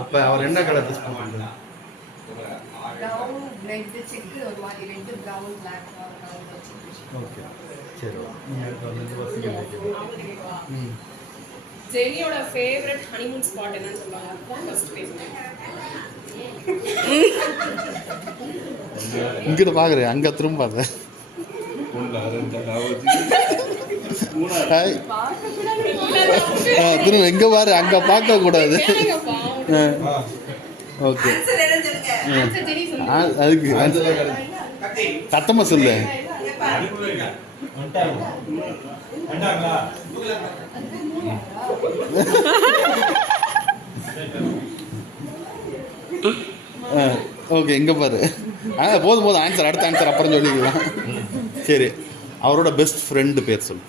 அப்போ அவர் என்ன colour dress பண்ணுறாங்க? ஓகே சரி. ஜெனியோட ஃபேவரட் ஹனிமூன் ஸ்பாட் என்னன்னு சொல்லுவாங்க. அதுதான் ஃபர்ஸ்ட் பேசுங்க. இங்கிட்ட பார்க்குறேன், அங்கே திரும்பாத. திரும்ப எங்கே பாரு, அங்கே பார்க்கக்கூடாது. ஓகே அதுக்கு சத்தமாக சொல்லு. ஓகே இங்கே பாரு. போதும் ஆன்சர், அடுத்த ஆன்சர் அப்புறம் சொல்லிக்கலாம். சரி, அவரோட பெஸ்ட் ஃப்ரெண்டு பேர் சொல்லு.